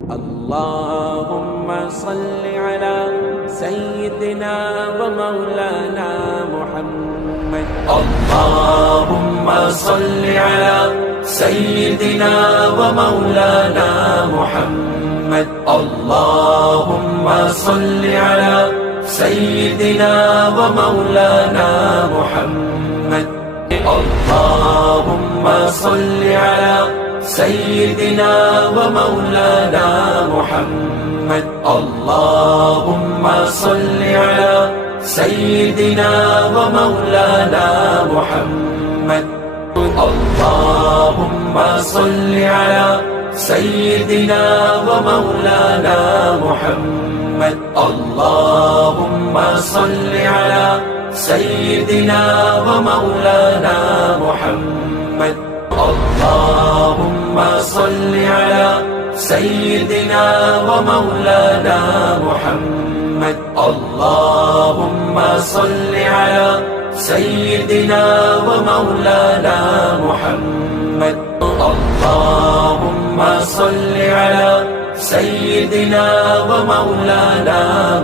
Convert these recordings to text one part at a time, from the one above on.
اللهم صل على سيدنا ومولانا محمد. اللهم صل على سيدنا ومولانا محمد. اللهم صل على سيدنا ومولانا محمد. اللهم صل على سيدنا ومولانا محمد. اللهم صل على سيدنا ومولانا محمد. اللهم صل على سيدنا ومولانا محمد. اللهم صل على سيدنا ومولانا محمد. اللهم صل على سيدنا ومولانا محمد. اللهم صل على سيدنا ومولانا محمد. اللهم صل على سيدنا ومولانا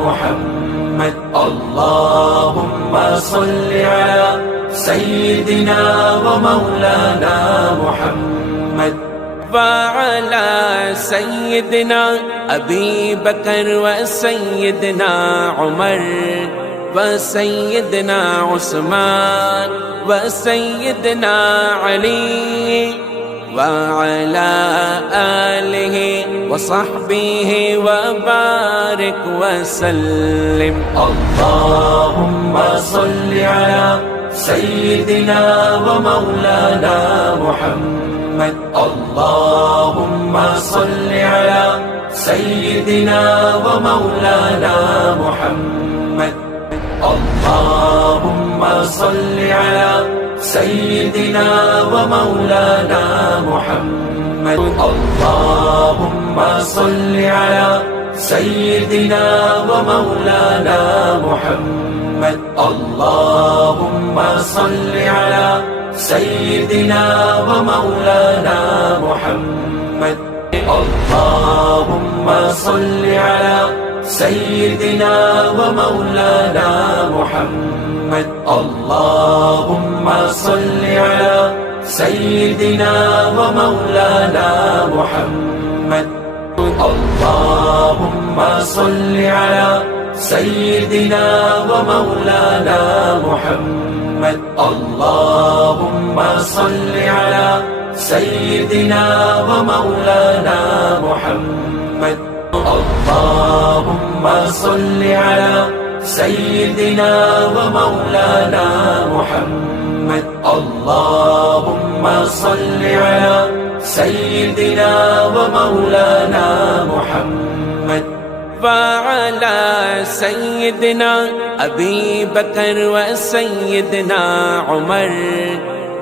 محمد. اللهم صل على سيدنا ومولانا محمد. وعلى سيدنا أبي بكر وسيدنا عمر وسيدنا عثمان وسيدنا علي وعلى آله وصحبه وبارك وسلم. اللهم صل على سيدنا ومولانا محمد. اللهم صل على سيدنا ومولانا محمد. اللهم صل على سيدنا ومولانا محمد. اللهم صل على سيدنا ومولانا محمد. اللهم صل على سيدنا ومولانا محمد. اللهم صل على سيدنا ومولانا محمد. اللهم صل على سيدنا ومولانا محمد. اللهم صل على سيدنا ومولانا محمد. اللهم صل على سيدنا ومولانا محمد. اللهم صل على سيدنا ومولانا محمد. اللهم صل على سيدنا ومولانا محمد. وعلى سيدنا أبي بكر وسيدنا عمر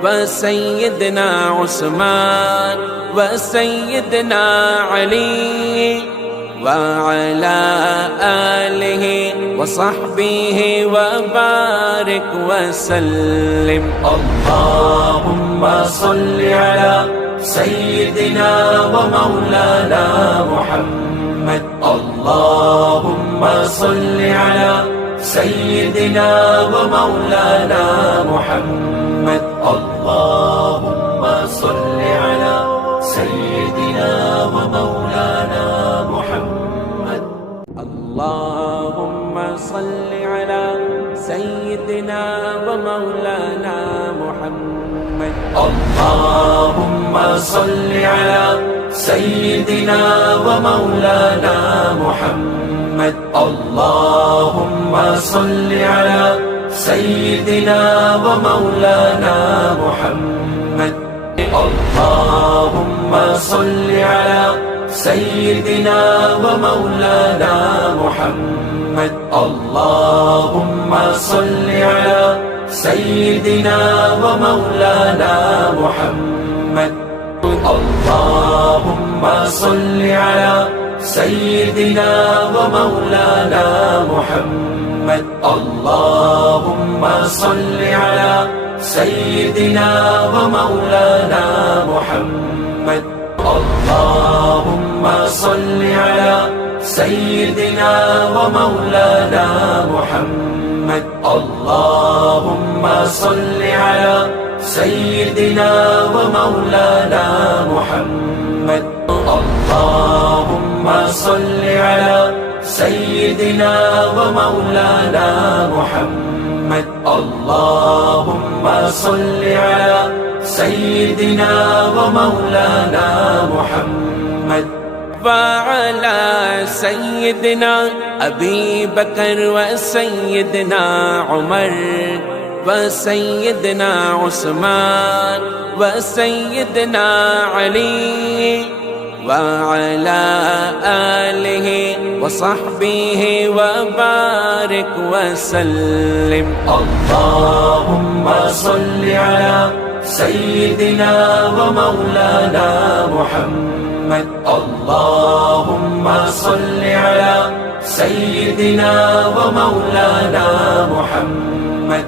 وسيدنا عثمان وسيدنا علي وعلى آله وصحبه وبارك وسلم. اللهم صل على سيدنا ومولانا محمد. اللهم صل على سيدنا ومولانا محمد. اللهم صل على سيدنا ومولانا محمد. اللهم صل على سيدنا ومولانا محمد. اللهم صل على سيدنا ومولانا محمد. اللهم صل على سيدنا ومولانا محمد. اللهم صل على سيدنا ومولانا محمد. اللهم صل على سيدنا ومولانا محمد. اللهم صل على سيدنا ومولانا محمد. اللهم صل على سيدنا ومولانا محمد. اللهم صل على سيدنا ومولانا محمد اللهم صل على سيدنا ومولانا محمد اللهم صل على سيدنا ومولانا محمد اللهم صل على سيدنا ومولانا محمد وعلى سيدنا أبي بكر وسيدنا عمر وسيدنا عثمان وسيدنا علي وعلى آله وصحبه وبارك وسلم اللهم صل على سيدنا ومولانا محمد اللهم صل على سيدنا ومولانا محمد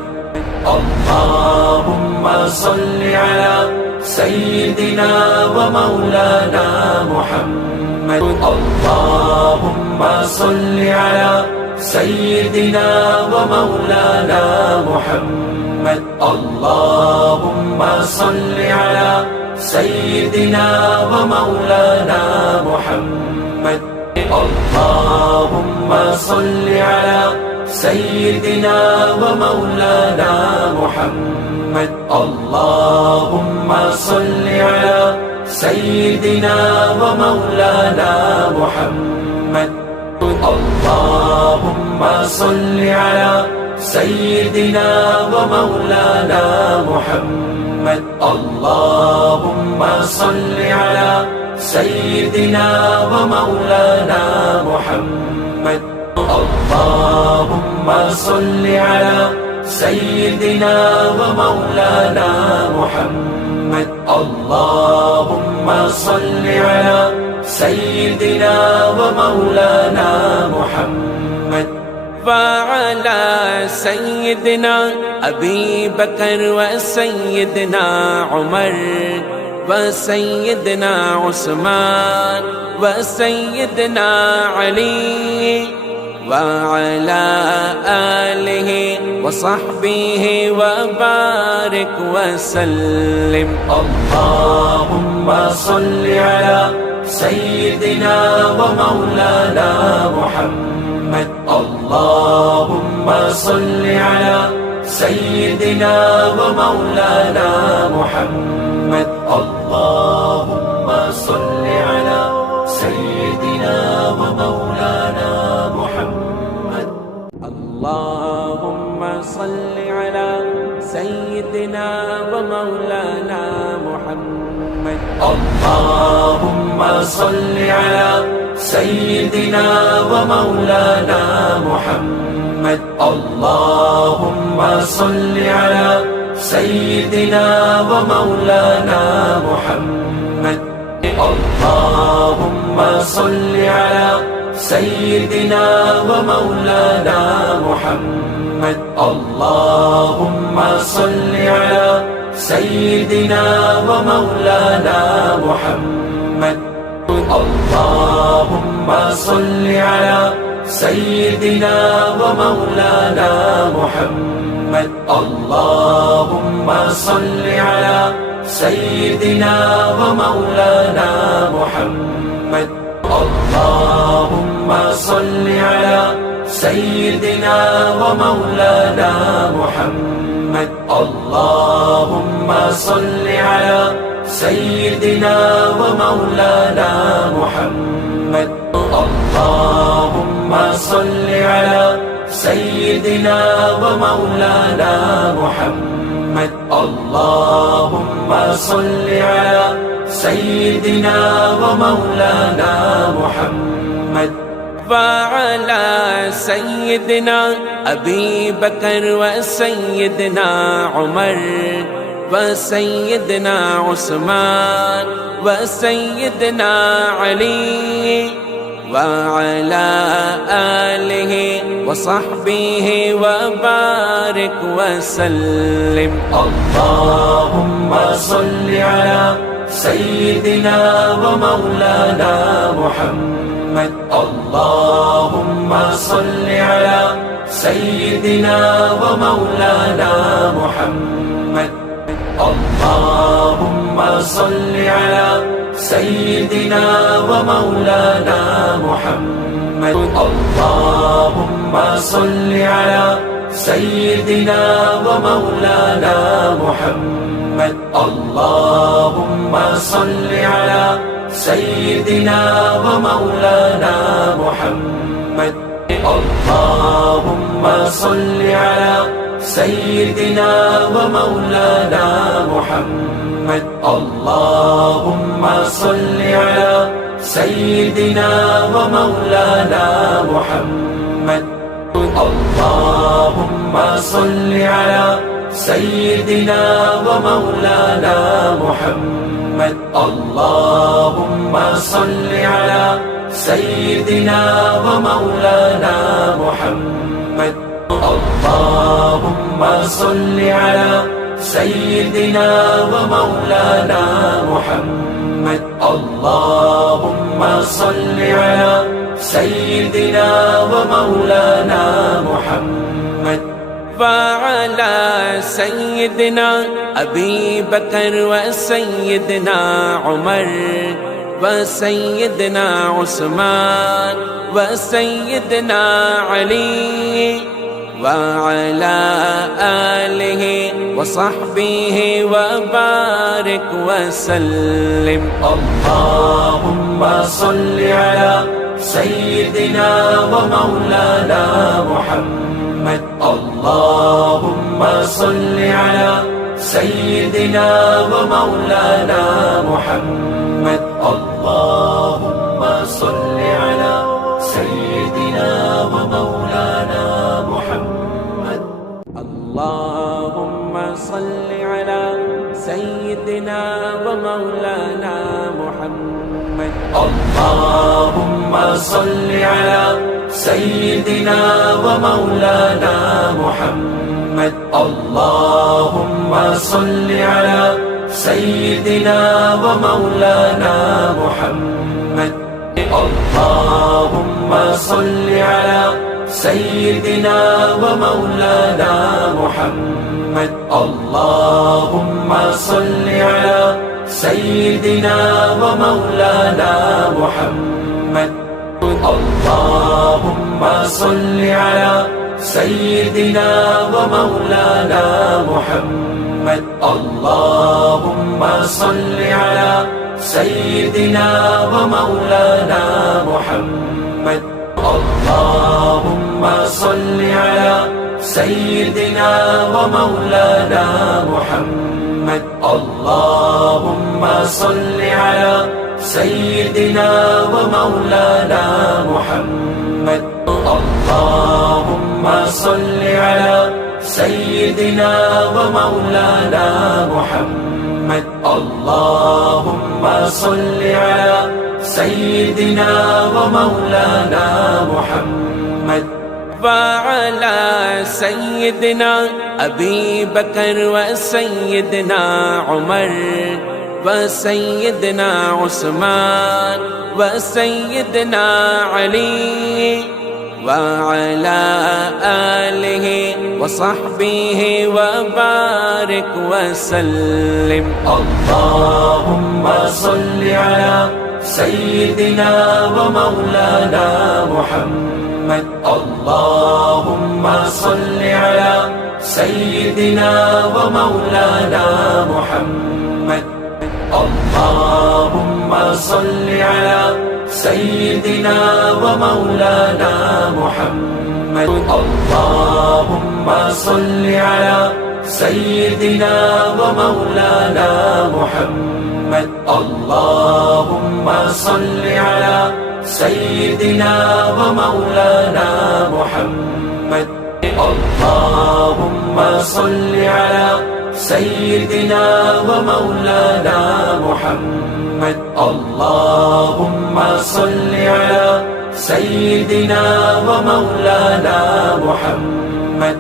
اللهم صل على سيدنا ومولانا محمد اللهم صل على سيدنا ومولانا محمد اللهم صل على سيدنا ومولانا محمد اللهم صل على سيدنا ومولانا محمد اللهم صل على سيدنا ومولانا محمد اللهم صل على سيدنا ومولانا محمد اللهم صل على سيدنا ومولانا محمد اللهم صل على سيدنا ومولانا محمد اللهم صل على سيدنا ومولانا محمد وعلى سيدنا أبي بكر وسيدنا عمر وسيدنا عثمان وسيدنا علي وعلى آله وصحبه وبارك وسلم اللهم صل على سيدنا ومولانا محمد اللهم صل على سيدنا ومولانا محمد اللهم صل على سيدنا ومولانا محمد اللهم صل على سيدنا ومولانا محمد اللهم صل على سيدنا ومولانا محمد اللهم صل على سيدنا ومولانا محمد اللهم صل على سيدنا ومولانا محمد اللهم صل على سيدنا ومولانا محمد اللهم صل على سيدنا ومولانا محمد اللهم صل على سيدنا ومولانا محمد اللهم صل على سيدنا ومولانا محمد اللهم صل على سيدنا ومولانا محمد اللهم صل على سيدنا ومولانا محمد اللهم صل على سيدنا ومولانا محمد وعلى سيدنا أبي بكر وسيدنا عمر وسيدنا عثمان وسيدنا علي وعلى آله وصحبه وبارك وسلم اللهم صل على سيدنا ومولانا محمد اللهم صل على سيدنا ومولانا محمد اللهم صل على سيدنا ومولانا محمد اللهم صل على سيدنا ومولانا محمد اللهم صل على سيدنا ومولانا محمد اللهم صل على سيدنا ومولانا محمد اللهم صل على سيدنا ومولانا محمد اللهم صل على سيدنا ومولانا محمد اللهم صل على سيدنا ومولانا محمد اللهم صل على سيدنا ومولانا محمد اللهم صل على سيدنا ومولانا محمد وعلى سيدنا أبي بكر وسيدنا عمر وسيدنا عثمان وسيدنا علي وعلى آله وصحبه وبارك وسلم اللهم صل على سيدنا ومولانا محمد اللهم صل على سيدنا ومولانا محمد اللهم صل على سيدنا ومولانا محمد اللهم صل على سيدنا ومولانا محمد اللهم صل على سيدنا ومولانا محمد اللهم صل على سيدنا ومولانا محمد اللهم صل على سيدنا ومولانا محمد اللهم صل على سيدنا ومولانا محمد اللهم صل على سيدنا ومولانا محمد اللهم صل على سيدنا ومولانا محمد اللهم صل على سيدنا ومولانا محمد اللهم صل على سيدنا ومولانا محمد اللهم صل على سيدنا ومولانا محمد اللهم صل على سيدنا ومولانا محمد وعلى سيدنا أبي بكر وسيدنا عمر وسيدنا عثمان وسيدنا علي وعلى آله وصحبه وبارك وسلم اللهم صل على سيدنا ومولانا محمد اللهم صل على سيدنا ومولانا محمد اللهم صل على سيدنا ومولانا محمد اللهم صل على سيدنا ومولانا محمد اللهم صل على سيدنا ومولانا محمد اللهم صل على سيدنا ومولانا محمد اللهم صل على سيدنا ومولانا محمد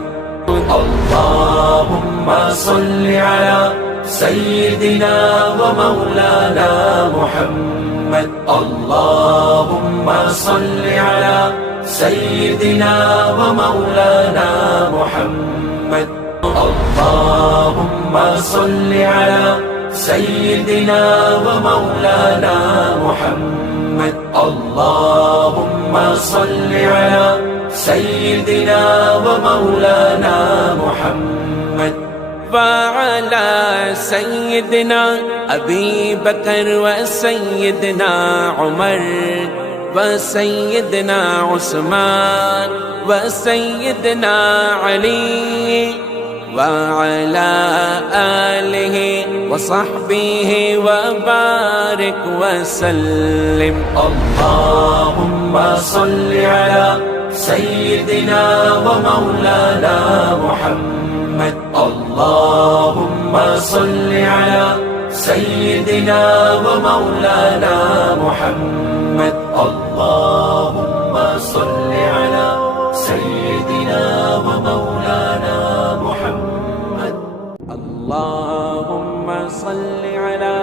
اللهم صل على سيدنا ومولانا محمد اللهم صل على سيدنا ومولانا محمد اللهم صل على سيدنا ومولانا محمد اللهم صل على سيدنا ومولانا محمد وعلى سيدنا أبي بكر وسيدنا عمر وسيدنا عثمان وسيدنا علي وعلى آله وصحبه وبارك وسلم اللهم صل على سيدنا ومولانا محمد اللهم صل على سيدنا ومولانا محمد اللهم صل على سيدنا ومولانا محمد اللهم صل على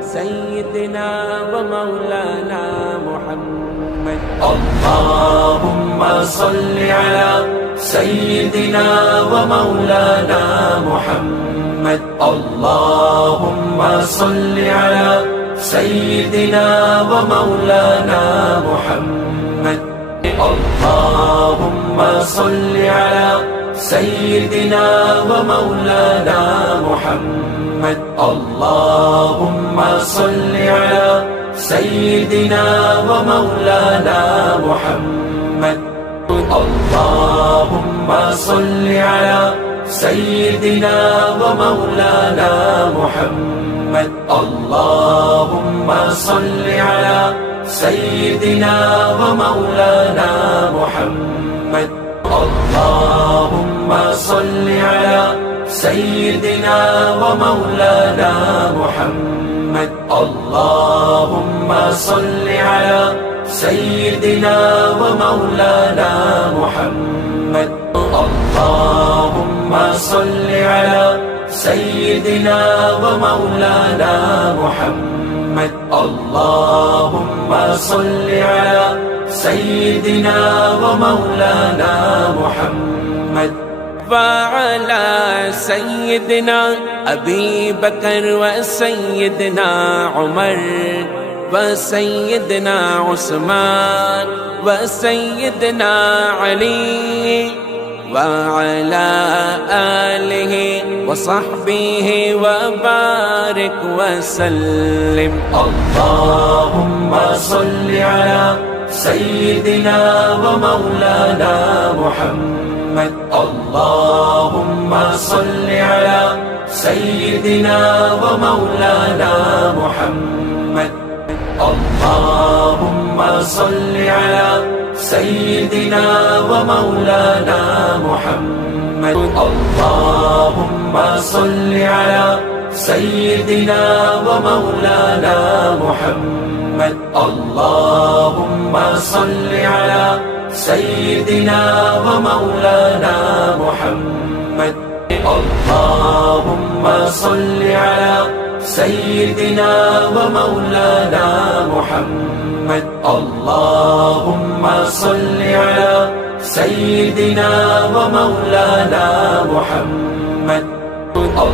سيدنا ومولانا محمد اللهم صل على سيدنا ومولانا محمد اللهم صل على سيدنا ومولانا محمد اللهم صل على سيدنا ومولانا محمد اللهم صل على سيدنا ومولانا محمد اللهم صل على سيدنا ومولانا محمد اللهم صل على سيدنا ومولانا محمد اللهم صل على سيدنا ومولانا محمد اللهم صل على سيدنا ومولانا محمد اللهم صل على سيدنا ومولانا محمد اللهم صل على سيدنا ومولانا محمد وعلى سيدنا أبي بكر وسيدنا عمر وسيدنا عثمان وسيدنا علي وعلى آله وصحبه وبارك وسلم اللهم صل على سيدنا ومولانا محمد اللهم صل على سيدنا ومولانا محمد اللهم صل على سيدنا ومولانا محمد اللهم صل على سيدنا ومولانا محمد اللهم صل على سيدنا ومولانا محمد اللهم صل على سيدنا ومولانا محمد اللهم صل على سيدنا ومولانا محمد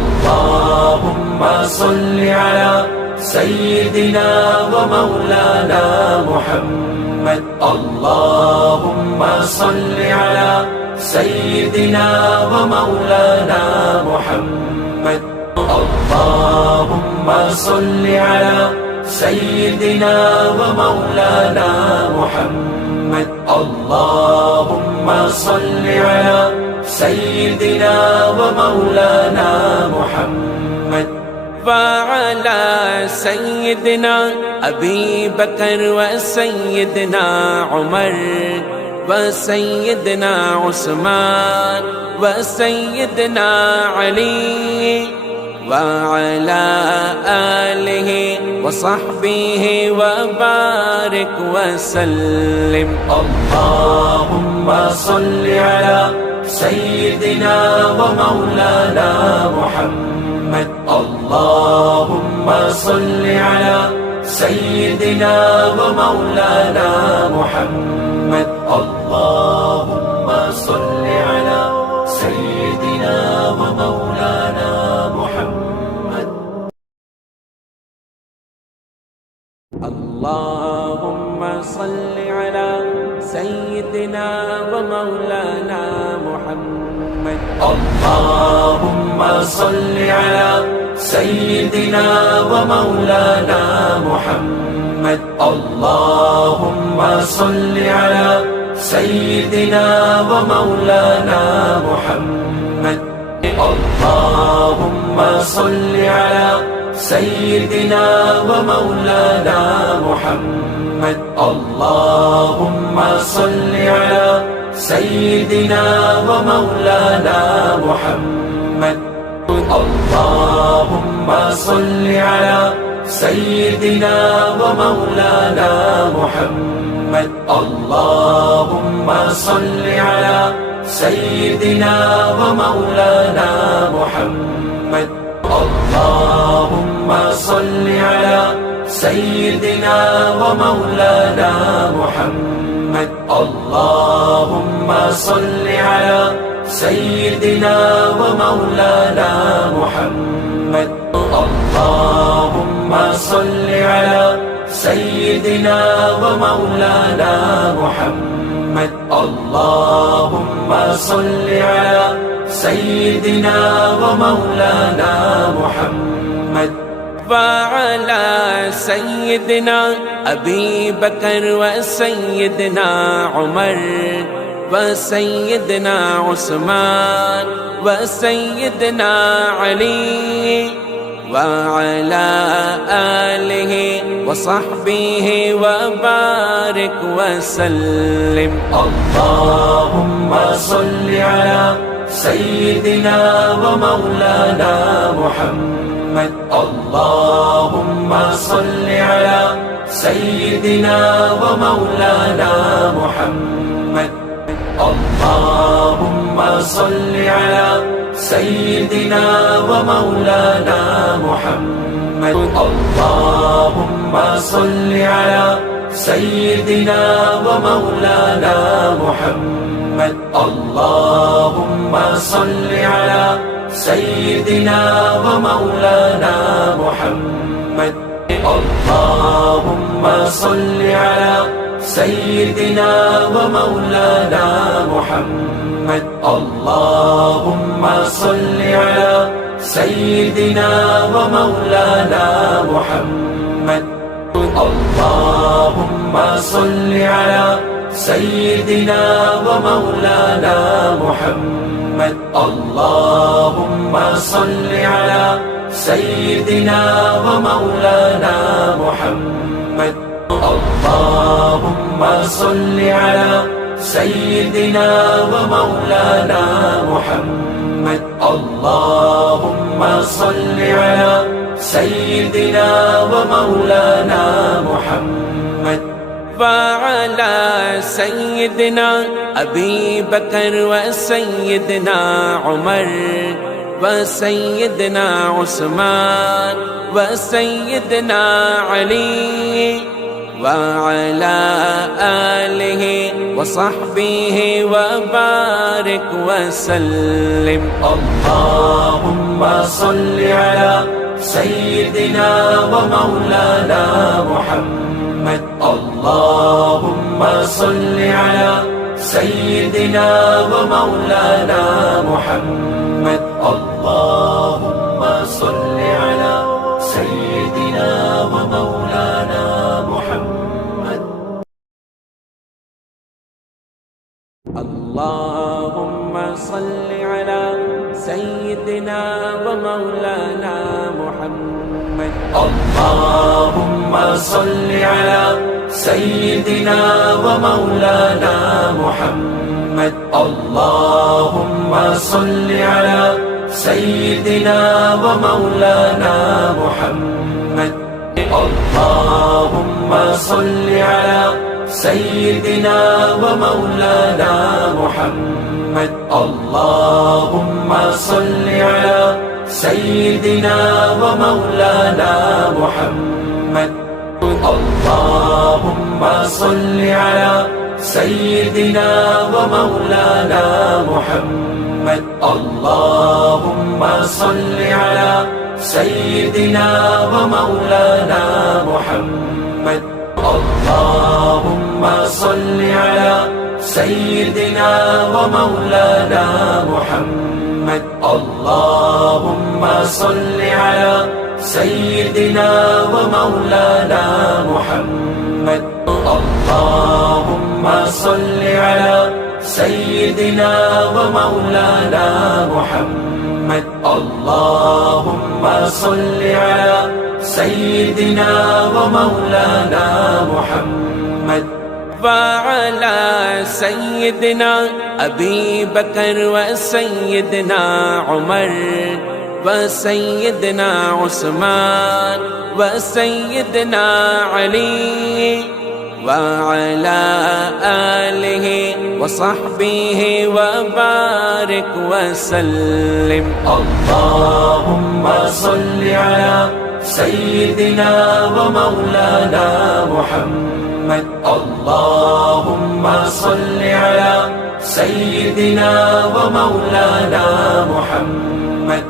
اللهم صل على سيدنا ومولانا محمد اللهم صل على سيدنا ومولانا محمد اللهم صل على سيدنا ومولانا محمد اللهم صل على سيدنا ومولانا محمد وعلى سيدنا أبي بكر وسيدنا عمر وسيدنا عثمان وسيدنا علي وعلى آله وصحبه وبارك وسلم اللهم صل على سيدنا ومولانا محمد اللهم صل على سيدنا ومولانا محمد اللهم صل على سيدنا ومولانا محمد اللهم صل على سيدنا ومولانا محمد اللهم صل على سيدنا ومولانا محمد اللهم صل على سيدنا ومولانا محمد اللهم صل على سيدنا ومولانا محمد اللهم صل على سيدنا ومولانا محمد اللهم صل على سيدنا ومولانا محمد اللهم صل على سيدنا ومولانا محمد اللهم صل على سيدنا ومولانا محمد اللهم صل على سيدنا ومولانا محمد اللهم صل على سيدنا ومولانا محمد اللهم صل على سيدنا ومولانا محمد وعلى سيدنا أبي بكر وسيدنا عمر وسيدنا عثمان وسيدنا علي وعلى آله وصحبه وبارك وسلم اللهم صل على سيدنا ومولانا محمد اللهم صل على سيدنا ومولانا محمد اللهم صل على سيدنا ومولانا محمد اللهم صل على سيدنا ومولانا محمد اللهم صل على سيدنا ومولانا محمد اللهم صل على سيدنا ومولانا محمد اللهم صل على سيدنا ومولانا محمد اللهم صل على سيدنا ومولانا محمد اللهم صل على سيدنا ومولانا محمد اللهم صل على سيدنا ومولانا محمد اللهم صل على سيدنا ومولانا محمد وعلى سيدنا أبي بكر وسيدنا عمر وسيدنا عثمان وسيدنا علي وعلى آله وصحبه وبارك وسلم اللهم صل على سيدنا ومولانا محمد اللهم صل على سيدنا ومولانا محمد اللهم صل على سيدنا ومولانا محمد اللهم صل على سيدنا ومولانا محمد اللهم صل على سيدنا ومولانا محمد اللهم صل على سيدنا ومولانا محمد اللهم صل على سيدنا ومولانا محمد اللهم صل على سيدنا ومولانا محمد اللهم صل على سيدنا ومولانا محمد اللهم صل على سيدنا ومولانا محمد اللهم صل على سيدنا ومولانا محمد اللهم صل على سيدنا ومولانا محمد اللهم صل على سيدنا ومولانا محمد اللهم صل على سيدنا ومولانا محمد وعلى سيدنا أبي بكر وسيدنا عمر وسيدنا عثمان وسيدنا علي وعلى آله وصحبه وبارك وسلم اللهم صل على سيدنا ومولانا محمد اللهم صل على سيدنا ومولانا محمد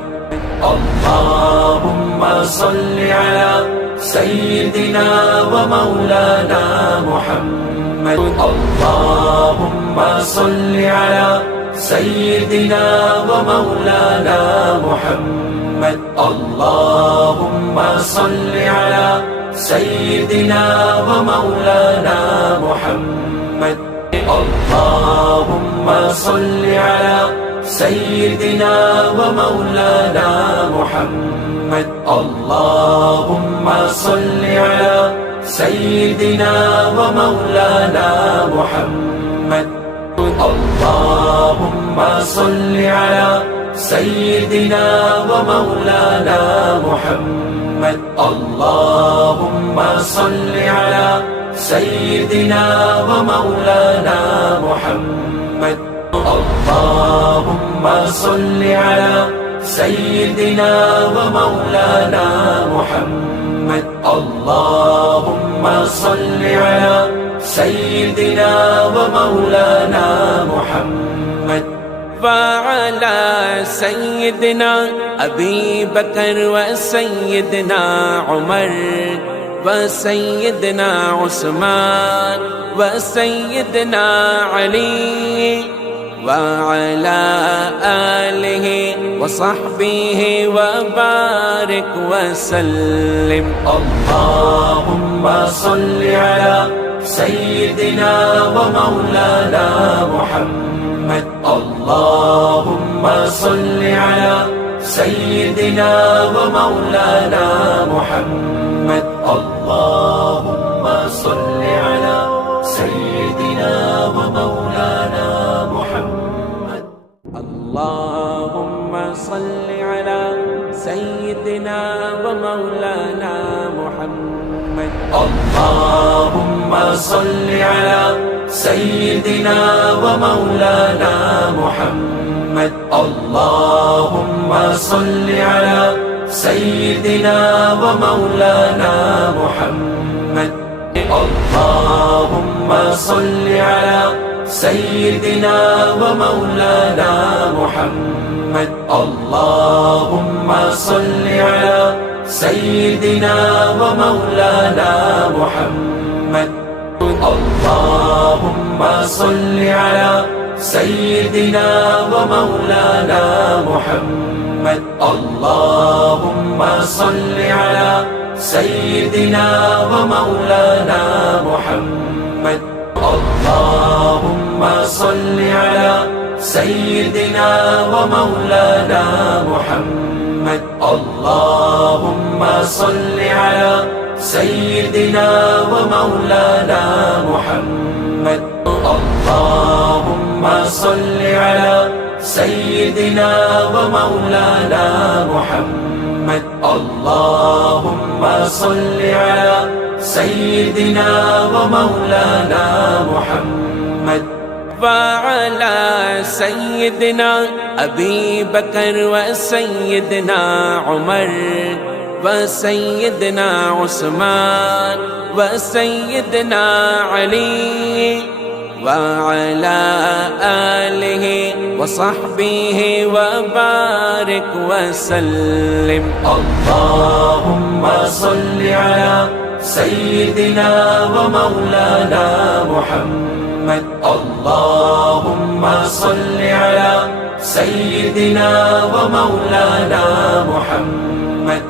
اللهم صل على سيدنا ومولانا محمد اللهم صل على سيدنا ومولانا محمد اللهم صل على سيدنا ومولانا محمد اللهم صل على سيدنا ومولانا محمد اللهم صل على سيدنا ومولانا محمد اللهم صل على سيدنا ومولانا محمد اللهم صل على سيدنا ومولانا محمد اللهم صل على سيدنا ومولانا محمد اللهم صل على سيدنا ومولانا محمد وعلى سيدنا أبي بكر وسيدنا عمر وسيدنا عثمان وسيدنا علي وعلى آله وصحبه وبارك وسلم اللهم صل على سيدنا ومولانا محمد اللهم صل على سيدنا ومولانا محمد اللهم صل على سيدنا ومولانا محمد اللهم صل على سيدنا ومولانا محمد اللهم صل على سيدنا ومولانا محمد اللهم صل على سيدنا ومولانا محمد اللهم صل على سيدنا ومولانا محمد اللهم صل على سيدنا ومولانا محمد اللهم صل على سيدنا ومولانا محمد اللهم صل على سيدنا ومولانا محمد اللهم صل على سيدنا ومولانا محمد اللهم صل على سيدنا ومولانا محمد اللهم صل على سيدنا ومولانا محمد اللهم صل على سيدنا ومولانا محمد وعلى سيدنا أبي بكر وسيدنا عمر وسيدنا عثمان وسيدنا علي وعلى آله وصحبه وبارك وسلم. اللهم صل على سيدنا ومولانا محمد. اللهم صل على سيدنا ومولانا محمد.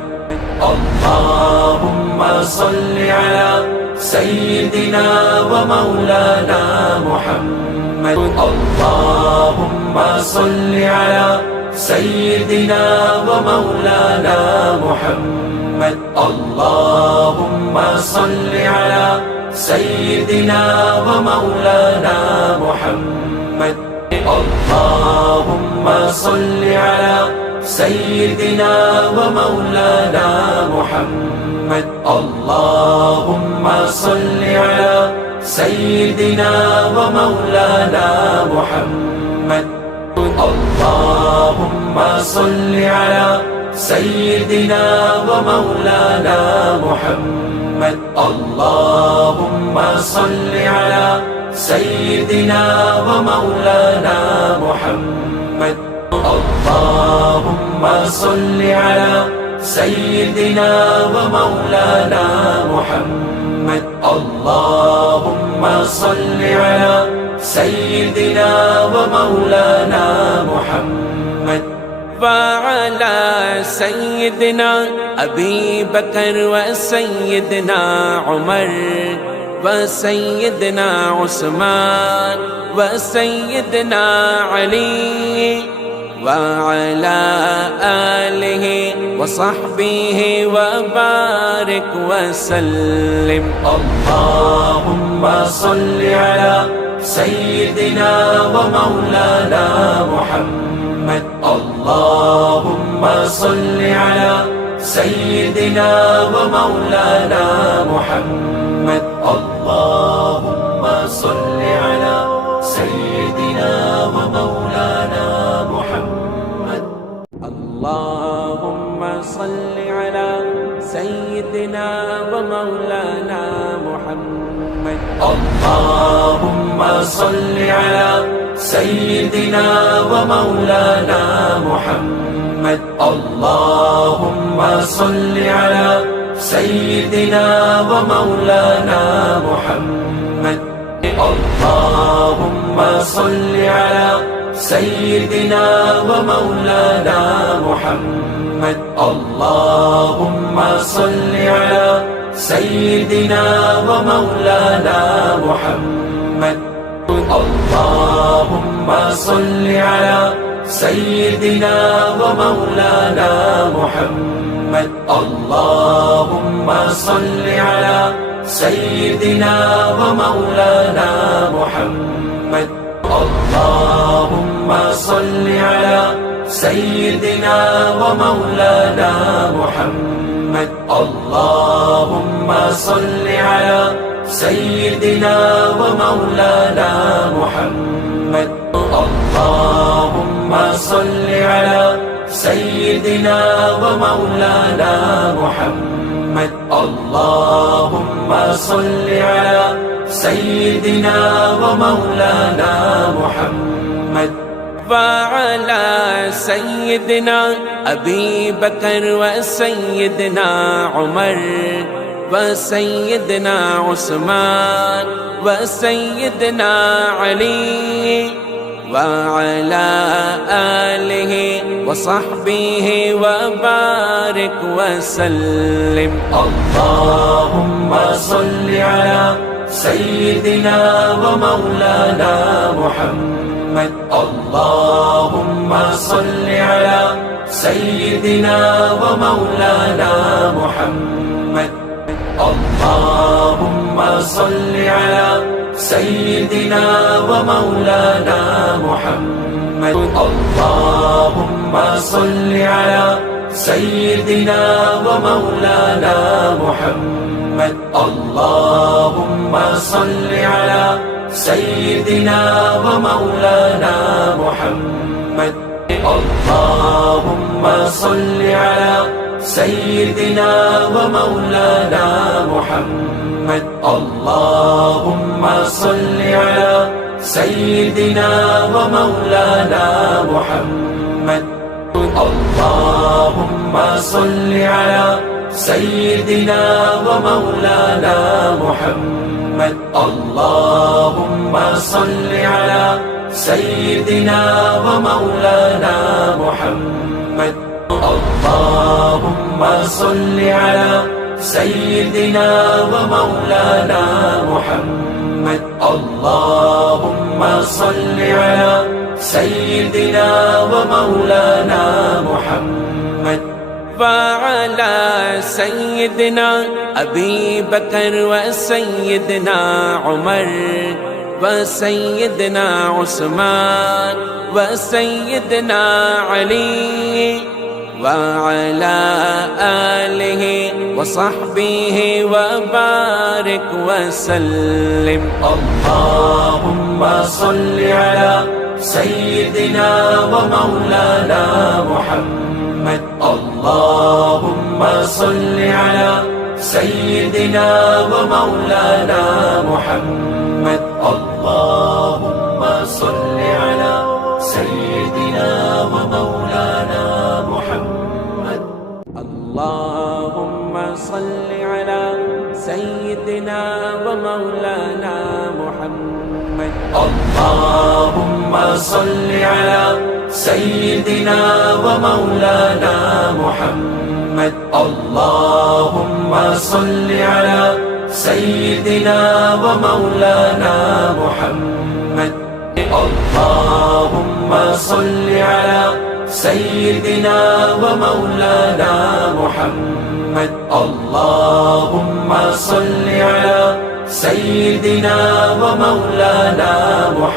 اللهم صل على سيدنا ومولانا محمد. اللهم صل على سيدنا ومولانا محمد. اللهم صل على سيدنا ومولانا محمد. اللهم صل على سيدنا ومولانا محمد. اللهم صل على سيدنا ومولانا محمد. اللهم صل على سيدنا ومولانا محمد. اللهم صل على سيدنا ومولانا محمد. اللهم صل على سيدنا ومولانا محمد. اللهم صل على سيدنا ومولانا محمد. وعلى سيدنا أبي بكر وسيدنا عمر وسيدنا عثمان وسيدنا علي وعلى آله وصحبه وبارك وسلم. اللهم صل على سيدنا ومولانا محمد. اللهم صل على سيدنا ومولانا محمد. اللهم صل على سيدنا ومولانا محمد. اللهم صل على سيدنا ومولانا محمد. اللهم صل على سيدنا ومولانا محمد. اللهم صل على سيدنا ومولانا محمد. اللهم صل على سيدنا ومولانا محمد. اللهم صل على سيدنا ومولانا محمد. اللهم صل على سيدنا ومولانا محمد. اللهم صل على سيدنا ومولانا محمد. اللهم صل على سيدنا ومولانا محمد. اللهم صل على سيدنا ومولانا محمد. اللهم صل على سيدنا ومولانا محمد. اللهم صل على سيدنا ومولانا محمد. وعلى سيدنا أبي بكر وسيدنا عمر وسيدنا عثمان وسيدنا علي وعلى آله وصحبه وبارك وسلم. اللهم صل على سيدنا ومولانا محمد. اللهم صل على سيدنا ومولانا محمد. اللهم صل على سيدنا ومولانا محمد. اللهم صل على سيدنا ومولانا محمد. اللهم صل على سيدنا ومولانا محمد اللهم صل على سيدنا ومولانا محمد اللهم صل على سيدنا ومولانا محمد اللهم صل على سيدنا ومولانا محمد اللهم صل على سيدنا ومولانا محمد اللهم صل على سيدنا ومولانا محمد اللهم صل على سيدنا ومولانا محمد وعلى سيدنا أبي بكر وسيدنا عمر وسيدنا عثمان وسيدنا علي وعلى آله وصحبه وبارك وسلم اللهم صل على سيدنا ومولانا محمد اللهم صل على سيدنا ومولانا محمد اللهم صل على سيدنا ومولانا محمد اللهم صل على سيدنا ومولانا محمد اللهم صل على سيدنا ومولانا محمد اللهم صل على سيدنا ومولانا محمد اللهم صل على سيدنا ومولانا محمد اللهم صل على سيدنا ومولانا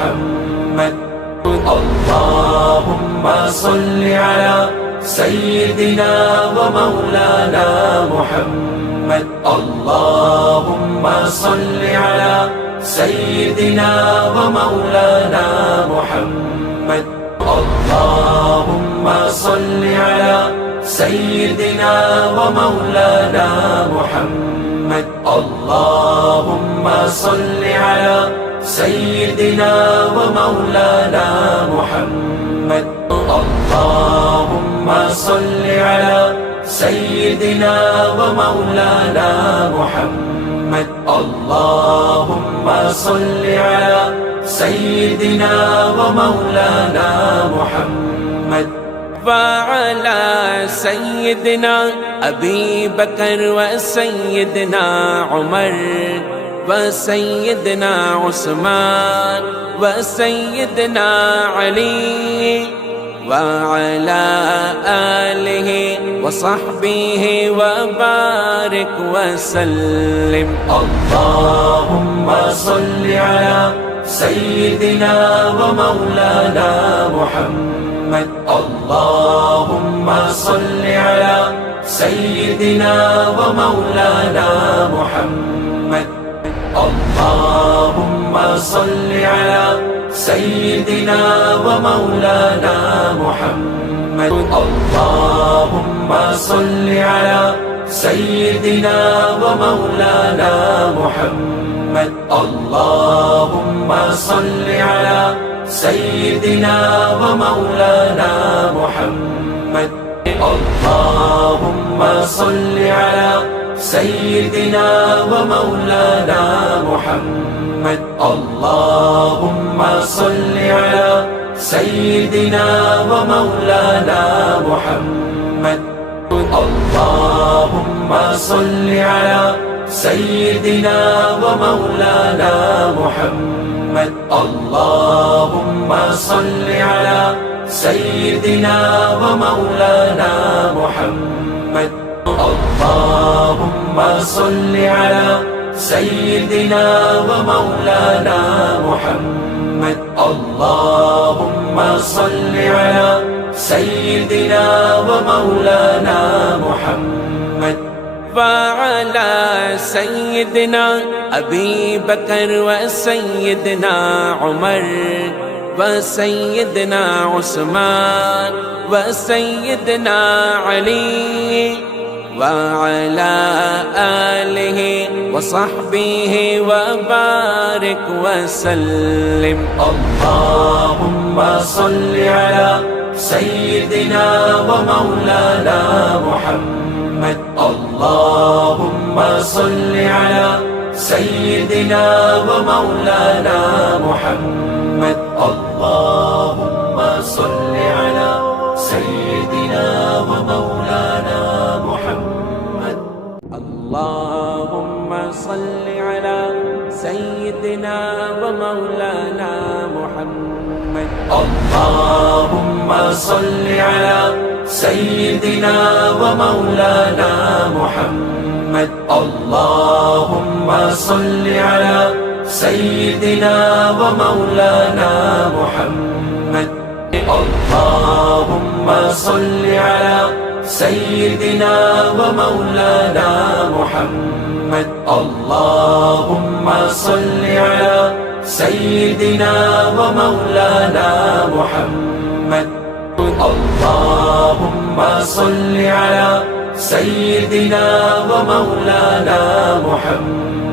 محمد اللهم صل على سيدنا ومولانا محمد اللهم صل على سيدنا ومولانا محمد اللهم صل على سيدنا ومولانا محمد اللهم صل على سيدنا ومولانا محمد اللهم صل على سيدنا ومولانا محمد اللهم صل على سيدنا ومولانا محمد وعلى سيدنا أبي بكر وسيدنا عمر وسيدنا عثمان وسيدنا علي وعلى آله وصحبه وبارك وسلم اللهم صل على سيدنا ومولانا محمد اللهم صل على سيدنا ومولانا محمد اللهم صل على سيدنا ومولانا محمد اللهم صل على سيدنا ومولانا محمد اللهم صل على سيدنا ومولانا محمد اللهم صل على سيدنا ومولانا محمد اللهم صل على سيدنا ومولانا محمد اللهم صل على سيدنا ومولانا محمد اللهم صل على سيدنا ومولانا محمد اللهم صل على سيدنا ومولانا محمد اللهم صل على سيدنا ومولانا محمد وعلى سيدنا أبي بكر وسيدنا عمر وسيدنا عثمان وسيدنا علي وعلى آله وصحبه وبارك وسلم. اللهم صل على سيدنا ومولانا محمد. اللهم صل على سيدنا ومولانا محمد. اللهم صل على سيدنا ومولانا محمد. اللهم صل على سيدنا ومولانا محمد. اللهم صل على سيدنا ومولانا محمد. اللهم صل على سيدنا ومولانا محمد. اللهم صل على سيدنا ومولانا محمد. اللهم صل على سيدنا ومولانا محمد. اللهم صل على سيدنا ومولانا محمد.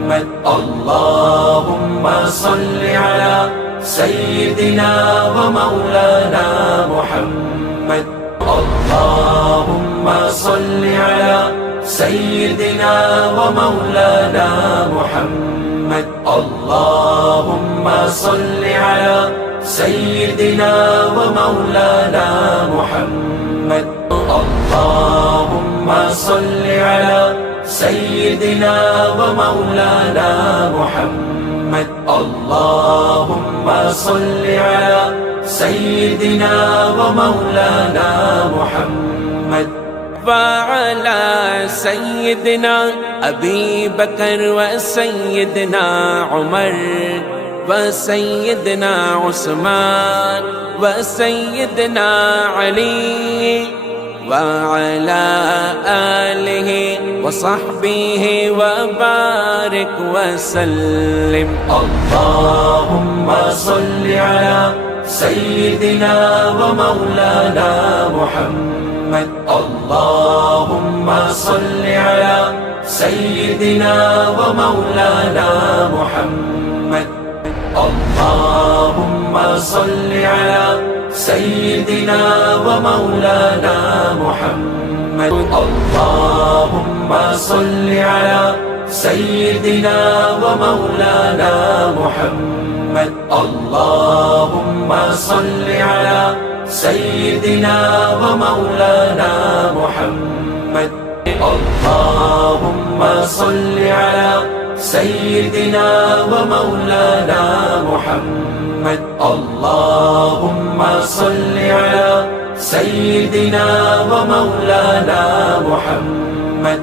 اللهم صل على سيدنا ومولانا محمد. اللهم صل على سيدنا ومولانا محمد. اللهم صل على سيدنا ومولانا محمد. اللهم صل على سيدنا ومولانا محمد. اللهم صل على سيدنا ومولانا محمد. وعلى سيدنا أبي بكر وسيدنا عمر وسيدنا عثمان وسيدنا علي وعلى آله وصحبه وبارك وسلم. اللهم صل على سيدنا ومولانا محمد. اللهم صل على سيدنا ومولانا محمد. اللهم صل على سيدنا ومولانا محمد. اللهم صل على سيدنا ومولانا محمد. اللهم صل على سيدنا ومولانا محمد. اللهم صل على سيدنا ومولانا محمد. اللهم صل على سيدنا ومولانا محمد.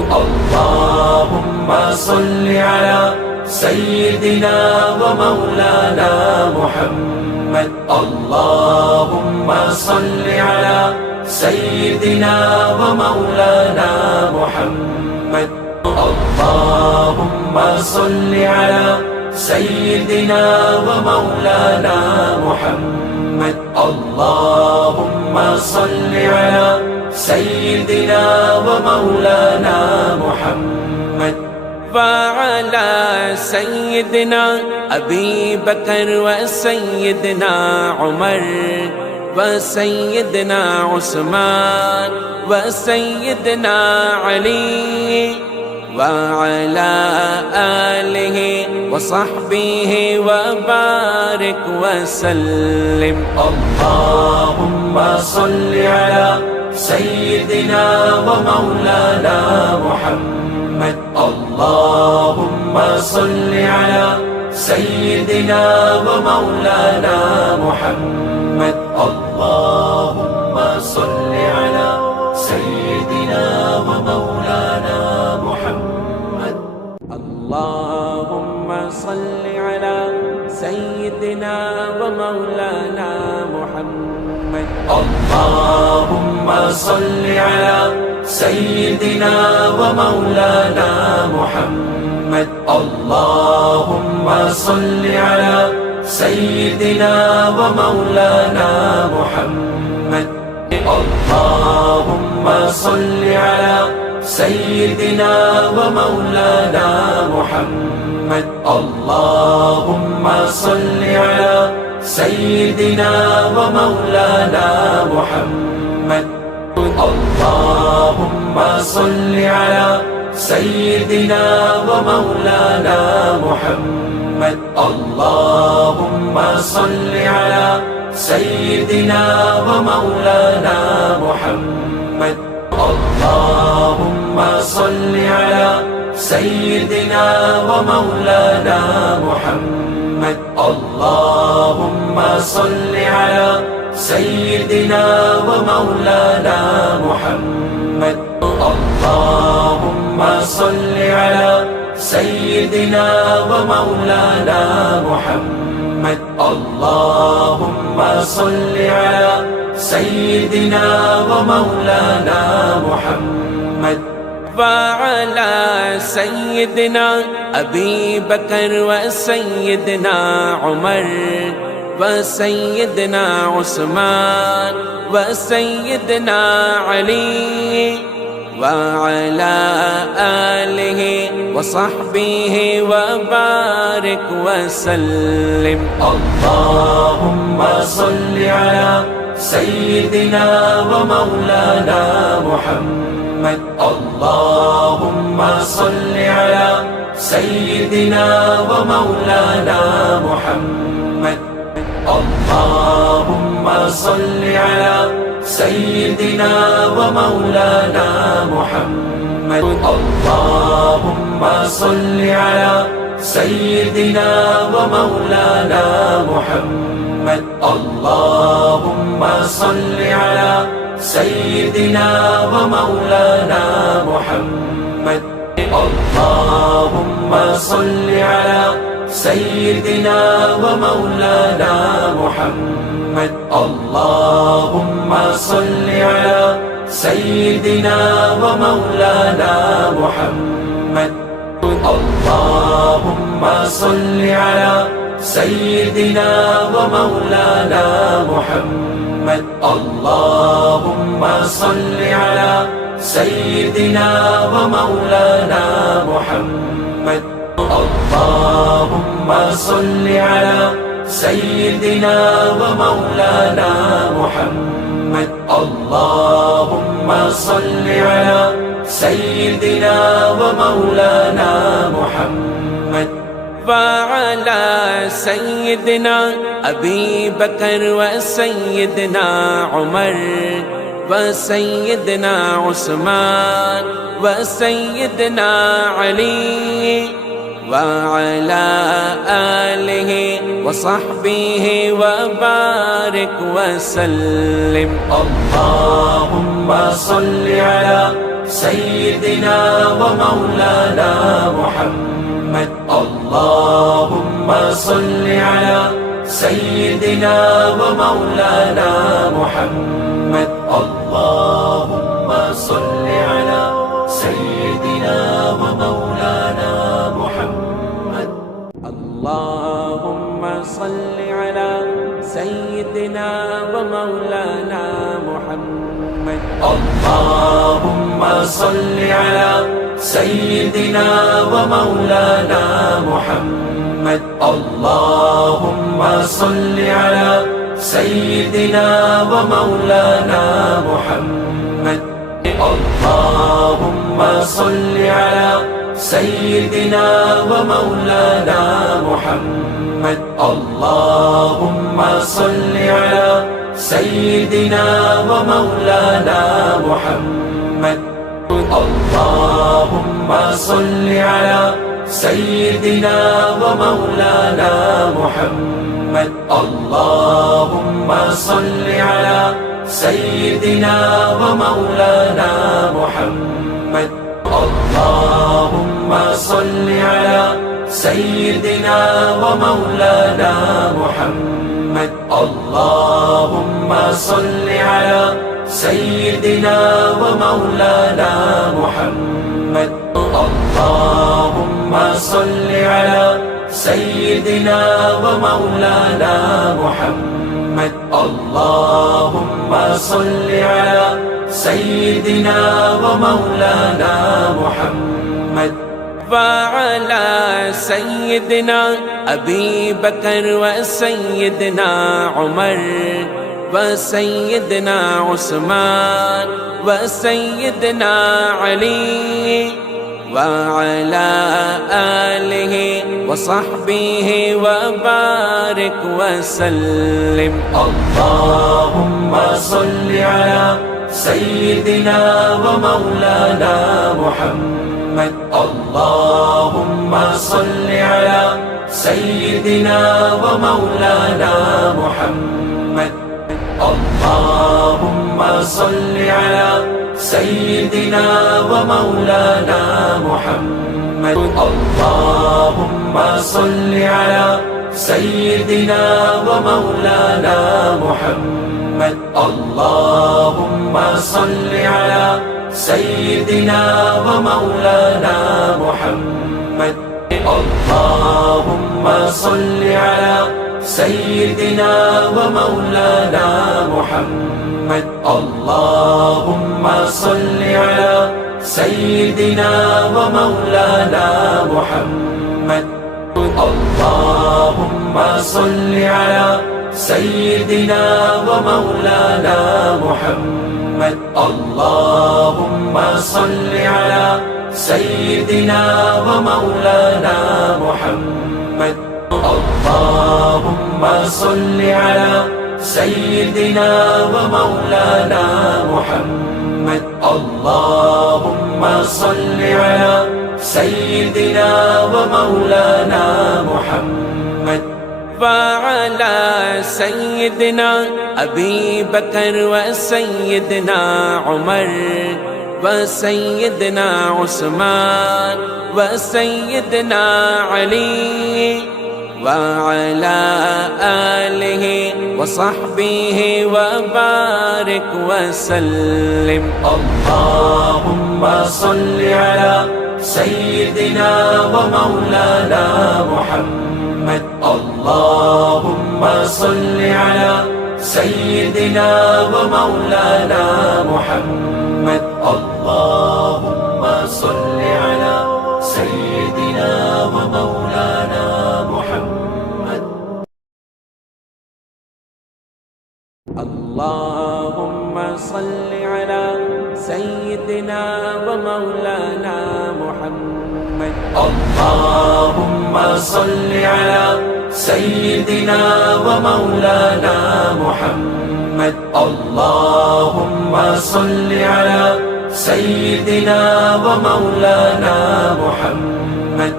اللهم صل على سيدنا ومولانا محمد. اللهم صل على سيدنا ومولانا محمد. اللهم صل على سيدنا ومولانا محمد. اللهم صل على سيدنا ومولانا محمد. وعلى سيدنا أبي بكر وسيدنا عمر وسيدنا عثمان وسيدنا علي وعلى آله وصحبه وبارك وسلم. اللهم صل على سيدنا ومولانا محمد. اللهم صل على سيدنا ومولانا محمد. اللهم صل على سيدنا ومولانا محمد. اللهم صل على سيدنا ومولانا محمد. اللهم صل على سيدنا ومولانا محمد اللهم صل على سيدنا ومولانا محمد اللهم صل على سيدنا ومولانا محمد اللهم صل على سيدنا ومولانا محمد اللهم صل على سيدنا ومولانا محمد اللهم صل على سيدنا ومولانا محمد اللهم صل على سيدنا ومولانا محمد اللهم صل على سيدنا ومولانا محمد اللهم صل على سيدنا ومولانا محمد اللهم صل على سيدنا ومولانا محمد وعلى سيدنا أبي بكر وسيدنا عمر وسيدنا عثمان وسيدنا علي وعلى آله وصحبه وبارك وسلم. اللهم صل على سيدنا ومولانا محمد اللهم صل على سيدنا ومولانا محمد اللهم صل على سيدنا ومولانا محمد اللهم صل على سيدنا ومولانا محمد اللهم صل على سيدنا ومولانا محمد اللهم صل على سيدنا ومولانا محمد اللهم صل على سيدنا ومولانا محمد اللهم صل على سيدنا ومولانا محمد اللهم صل على سيدنا ومولانا محمد اللهم صل على سيدنا ومولانا محمد اللهم صل على سيدنا ومولانا محمد وعلى سيدنا أبي بكر وسيدنا عمر وسيدنا عثمان وسيدنا علي وعلى آله وصحبه وبارك وسلم. اللهم صل على سيدنا ومولانا محمد اللهم صل على سيدنا ومولانا محمد اللهم صل على سيدنا ومولانا محمد اللهم صل على سيدنا ومولانا محمد اللهم صل على سيدنا ومولانا محمد اللهم صل على سيدنا ومولانا محمد اللهم صل على سيدنا ومولانا محمد اللهم صل على سيدنا ومولانا محمد اللهم صل على سيدنا ومولانا محمد اللهم صل على سيدنا ومولانا محمد اللهم صل على سيدنا ومولانا محمد اللهم صل على سيدنا ومولانا محمد اللهم صل على سيدنا ومولانا محمد اللهم صل على سيدنا ومولانا محمد وعلى سيدنا أبي بكر وسيدنا عمر وسيدنا عثمان وسيدنا علي وعلى آله وصحبه وبارك وسلم. اللهم صل على سيدنا ومولانا محمد اللهم صل على سيدنا ومولانا محمد اللهم صل على سيدنا ومولانا محمد اللهم صل على سيدنا ومولانا محمد اللهم صل على سيدنا ومولانا محمد اللهم صل على سيدنا ومولانا محمد اللهم صل على سيدنا ومولانا محمد اللهم صل على سيدنا ومولانا محمد اللهم صل على سيدنا ومولانا محمد اللهم صل على سيدنا ومولانا محمد اللهم صل على سيدنا ومولانا محمد وعلى سيدنا أبي بكر وسيدنا عمر وسيدنا عثمان وسيدنا علي وعلى آله وصحبه وبارك وسلم. اللهم صل على سيدنا ومولانا محمد اللهم صل على سيدنا ومولانا محمد اللهم صل على سيدنا ومولانا محمد. اللهم صل على سيدنا ومولانا محمد اللهم صل على سيدنا ومولانا محمد اللهم صل على سيدنا ومولانا محمد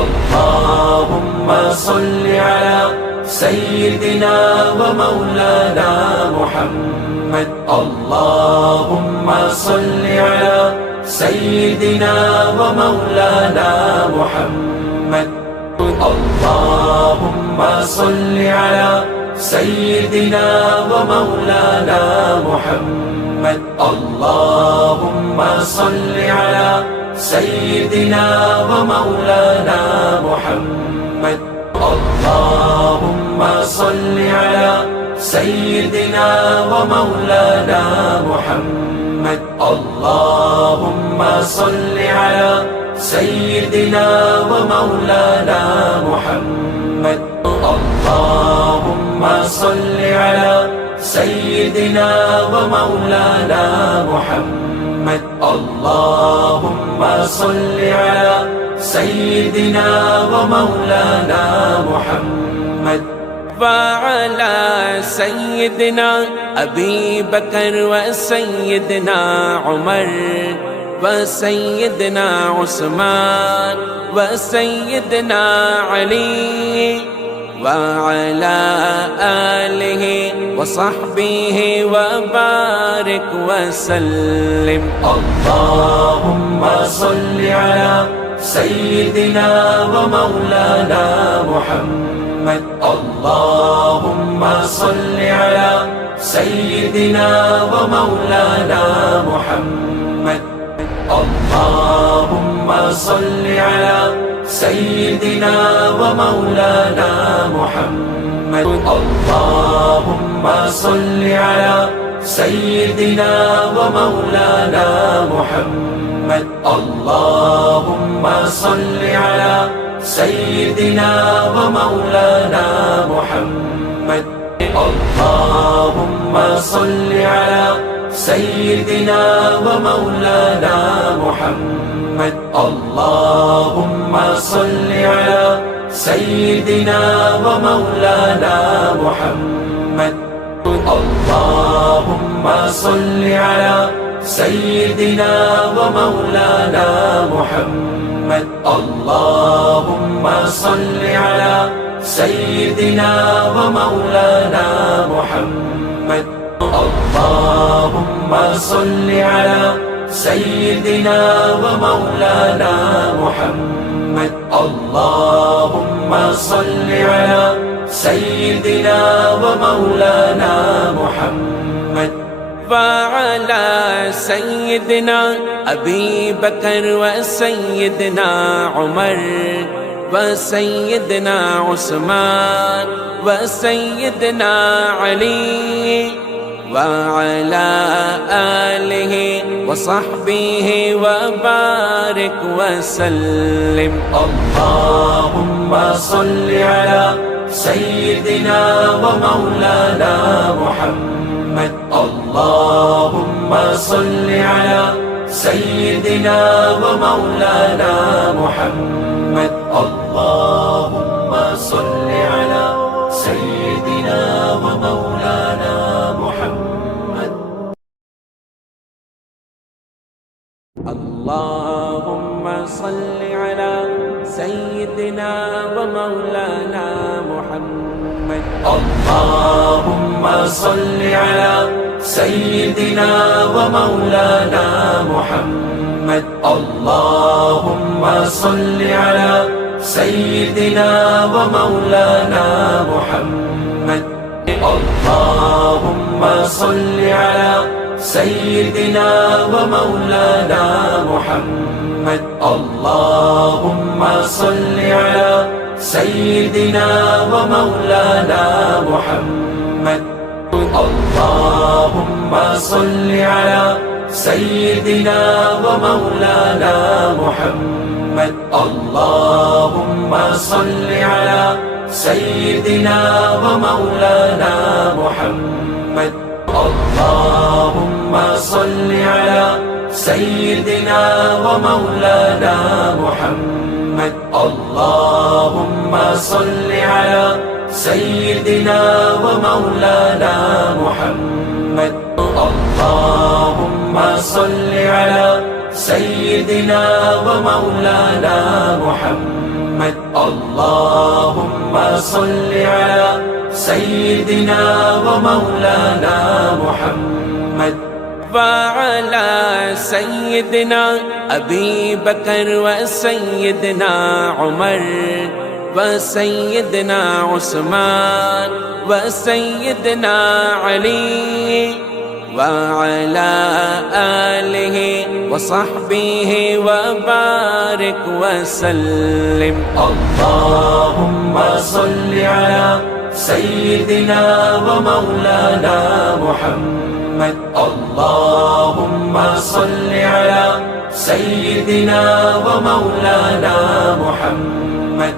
اللهم صل على سيدنا ومولانا محمد اللهم صل على سيدنا ومولانا محمد اللهم صل على سيدنا ومولانا محمد اللهم صل على سيدنا ومولانا محمد اللهم صل على سيدنا ومولانا محمد اللهم صل على سيدنا ومولانا محمد اللهم صل على سيدنا ومولانا محمد اللهم صل على سيدنا ومولانا محمد وعلى سيدنا أبي بكر وسيدنا عمر وسيدنا عثمان وسيدنا علي وعلى آله وصحبه وبارك وسلم. اللهم صل على سيدنا ومولانا محمد اللهم صل على سيدنا ومولانا محمد اللهم صل على سيدنا ومولانا محمد اللهم صل على سيدنا ومولانا محمد اللهم صل على سيدنا ومولانا محمد اللهم صل على سيدنا ومولانا محمد اللهم صل على سيدنا ومولانا محمد اللهم صل على سيدنا ومولانا محمد اللهم صل على سيدنا ومولانا محمد اللهم صل على سيدنا ومولانا محمد اللهم صل على سيدنا ومولانا محمد وعلى سيدنا أبي بكر وسيدنا عمر وسيدنا عثمان وسيدنا علي وعلى آله وصحبه وبارك وسلم. اللهم صل على سيدنا ومولانا محمد اللهم صل على سيدنا ومولانا محمد اللهم صل على سيدنا ومولانا محمد اللهم صل على سيدنا ومولانا محمد اللهم صل على سيدنا ومولانا محمد اللهم صل على سيدنا ومولانا محمد اللهم صل على سيدنا ومولانا محمد اللهم صل على سيدنا ومولانا محمد اللهم صل على سيدنا ومولانا محمد اللهم صل على سيدنا ومولانا محمد اللهم صل على سيدنا ومولانا محمد اللهم صل على سيدنا ومولانا محمد اللهم صل على سيدنا ومولانا محمد اللهم صل على سيدنا ومولانا محمد وعلى سيدنا أبي بكر وسيدنا عمر وسيدنا عثمان وسيدنا علي وعلى آله وصحبه وبارك وسلم. اللهم صل على سيدنا ومولانا محمد اللهم صل على سيدنا ومولانا محمد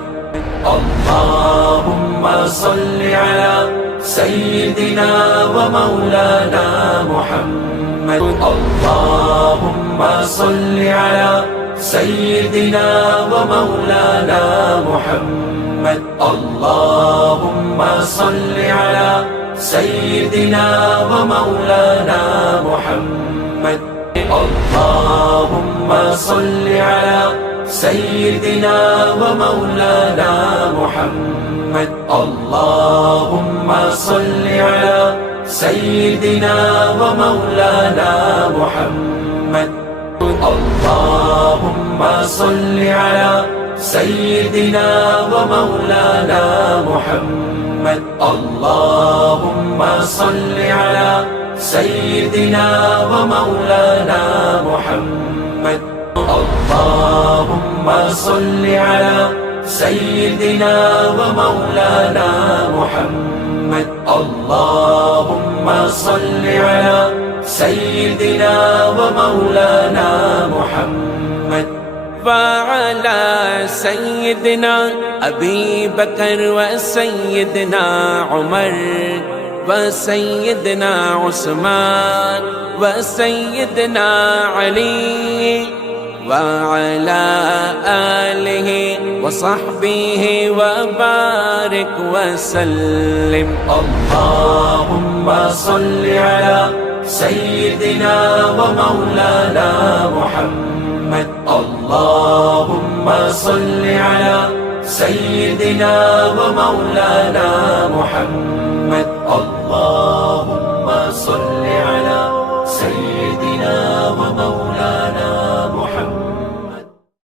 اللهم صل على سيدنا ومولانا محمد اللهم صل على سيدنا ومولانا محمد اللهم صل على سيدنا ومولانا محمد اللهم صل على سيدنا ومولانا محمد اللهم صل على سيدنا ومولانا محمد اللهم صل على سيدنا ومولانا محمد محمد اللهم صل على سيدنا ومولانا محمد اللهم صل على سيدنا ومولانا محمد اللهم صل على سيدنا ومولانا محمد وعلى سيدنا أبي بكر وسيدنا عمر وسيدنا عثمان وسيدنا علي وعلى آله وصحبه وبارك وسلم. اللهم صل على سيدنا ومولانا محمد اللهم صل على سيدنا ومولانا محمد اللهم صل